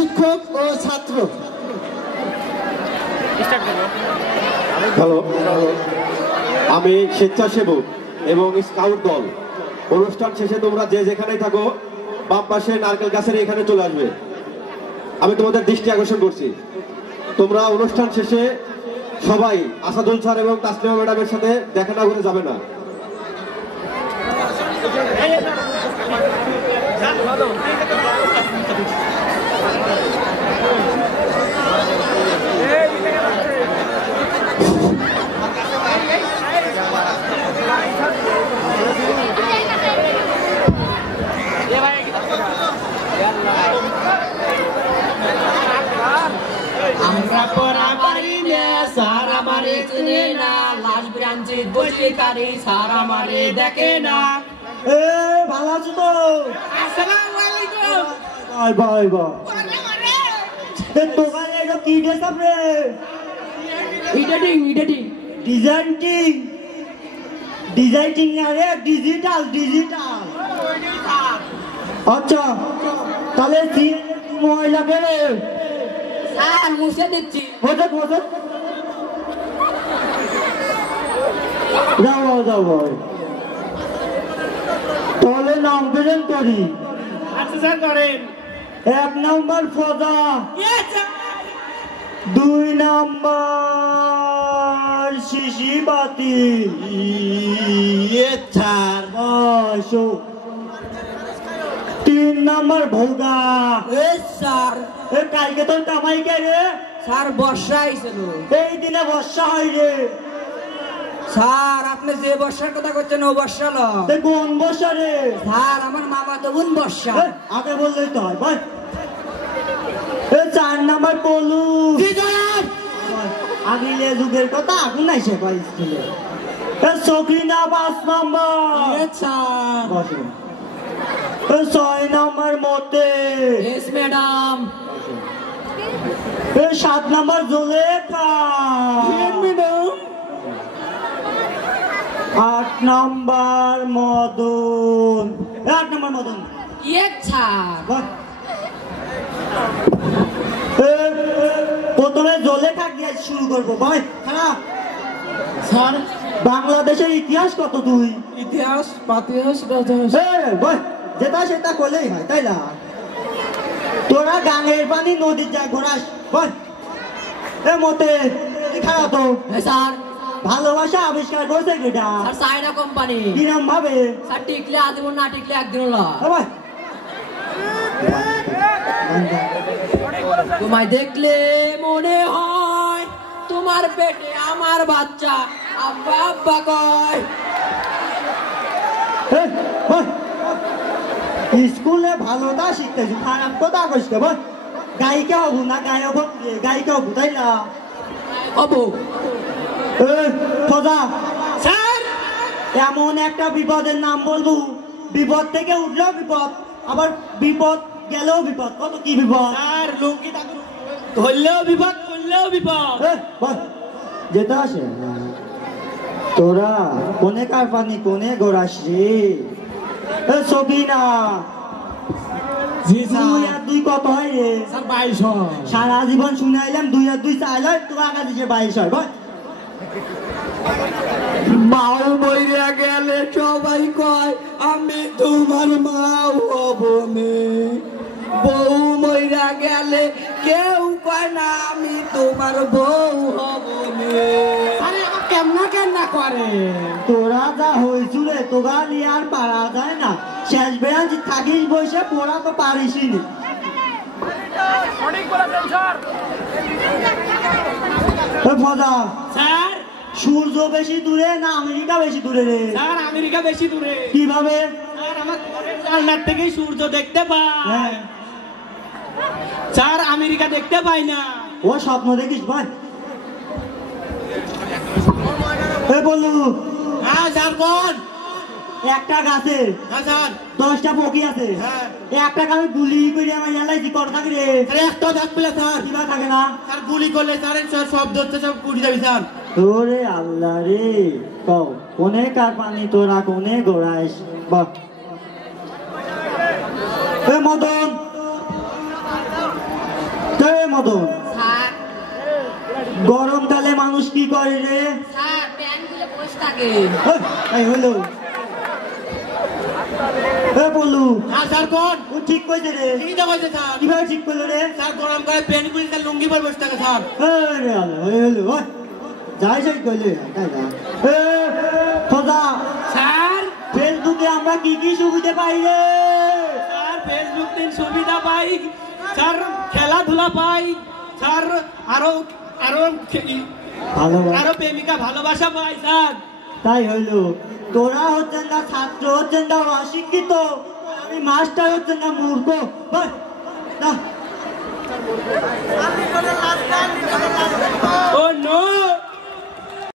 শিক্ষক ও ছাত্র। হ্যালো, আমি স্বেচ্ছাসেবক এবং স্কাউট দল। অনুষ্ঠান শেষে তোমরা যে যেখানেই থাকো বাম পাশে নারকেল গাছের এখানে চলে আসবে। আমি তোমাদের দৃষ্টি আকর্ষণ করছি, তোমরা অনুষ্ঠান শেষে সবাই আসাদুল স্যার এবং তাসলিমা ম্যাডামের সাথে দেখা না করে যাবে না। আমরা পড়া পারি না, স্যার আমারে চেনে না, লাশ ব্রাঞ্চে বসে কারি, স্যার আমারে দেখে না। এ ভালো আছো তো? আসসালামু আলাইকুম। Bye bye bye. দোকানে এটা কি ড্রেস আপনি? এডিটিং ডিজাইনিং ডিজাইনিং না রে, ডিজিটাল ডিজিটাল। আচ্ছা তাহলে মহিলা বেড়ে স্যার মুছে দিচ্ছি। হঠাৎ হঠাৎ যাও যাও ভাই, তাহলে নাম প্রেজেন্ট করি। আচ্ছা স্যার করেন। 1 নম্বর ফজা, 2 নম্বর শিশিবাতি, স্যার। 3 নম্বর ভোগা। স্যার কালকে তোর কামাই কে রে? স্যার বর্ষা আইছিল। এই দিনে বর্ষা হয় রে। স্যার আপনি যে বর্ষার কথা করছেন ও বর্ষা ল। কোন বর্ষা রে? স্যার আমার মামা তো বোন বর্ষা। আগে বললেই তো হয় ভাই। 4 নম্বর পলু। আগিলে যুগের কথা এখন নাই সে ভাই স্কুলে। সকিনা 5 নম্বর। স্যার 6 নম্বর মতে। Yes madam. 7 number Zulekha. Madam. 8 number Madan. 8 number Madan. Yes sir. প্রথমে জলেখা দিয়ে শুরু করবো ভাই। খারাপ স্যার বাংলাদেশের ইতিহাস কত তুই? ইতিহাস পাতিহাস রাজহাস। ভাই যেটা সেটা করলেই হয় তাই না? তোরা গাঙের পানি নদীর যায় ঘোরাস বল। মতে খারাপ তো। স্যার ভালোবাসা আবিষ্কার করছে কেটা? Sir China company. কিরম ভাবে? স্যার টিকলে আজীবন, না টিকলে একদিন হলো। তোমায় দেখলে মনে হয় তোমার পেটে আমার বাচ্চা, আব্বা আব্বা কয়। স্কুলে ভালোটা শিখতেছি, খারাপ কথা কইছে বল। গায়িকা হবো না গায়ক? গায়িকা হবো তাই না? হবো। ফজা স্যার এমন একটা বিপদের নাম বলবো, বিপদ থেকে উঠলেও বিপদ, আবার বিপদ গেলেও বিপদ। কত কি বিপদ? স্যার লুঙ্গি ধরলেও বিপদ, করলেও বিপদ। যেটা আসে তোরা কোনে কার পানি কোনে গোড়াস রে? সবিনা 2 আর 2 কত হয় রে? স্যার 22। সারা জীবন শুনাইলাম 2 আর 2 4 হয়, তো আগা দিছে 22 হয়। বল মাও মইরা গেলে সবাই কয় আমি তোমার মা হবনে, বউ মইরা গেলে কেউ কয় না আমি তোমার বউ হবনে। আরে কেমনা কেমনা করে? তোরা যা হয়েছিল তোরা নিয়ে আর পারা যায় না। শেষ বেড়াচ্ছি থাকিস বসে, পড়া তো পারিসই নি। ফজা স্যার সূর্য বেশি দূরে না আমেরিকা বেশি দূরে রে? স্যার আমেরিকা বেশি দূরে। কিভাবে? স্যার আমার ঘরের জানলার থেকে সূর্য দেখতে পাই, স্যার আমেরিকা দেখতে পাই না। ও স্বপ্ন দেখিস ভাই। বলু হ্যাঁ স্যার কোন? একটা গাছে হ্যাঁ স্যার 10টা পকি আছে। হ্যাঁ একটা কামে গুলি করে আমার এলাইছি কর থাকে রে? একটা থাকবে স্যার। কিবা থাকে না? স্যার গুলি করলে স্যার সব ধরতে সব পুড়ে যাবে স্যার। ওরে আল্লাহ রে, কও কোনে কার পানি তোরা কোনে গোড়াইস? বাহ মদন কে মদন স্যার গরমকালে মানুষ কি করে রে স্যার প্যান্ট খুলে বসে থাকে এই হলো এ বলু হ্যাঁ স্যার কোন ও ঠিক কইছে রে ঠিক তো কইছে স্যার কিভাবে ঠিক করলো রে স্যার গরম করে প্যান্ট খুলে তার লুঙ্গি পরে বসে থাকে স্যার রে আল্লাহ ওই হলো ওই যাই যাই কইলে তাই না এ খোদা স্যার ফেসবুকে আমরা কি কি সুবিধা পাই রে স্যার ফেসবুক দিন সুবিধা পাই স্যার খেলাধুলা পাই স্যার আরো আরো ভালো আরো প্রেমিকা ভালোবাসা পাই স্যার তাই হইলো তোরা হচ্ছেন না ছাত্র হচ্ছেন না অশিক্ষিত আমি মাস্টার হচ্ছেন না মূর্খ বল না ও নো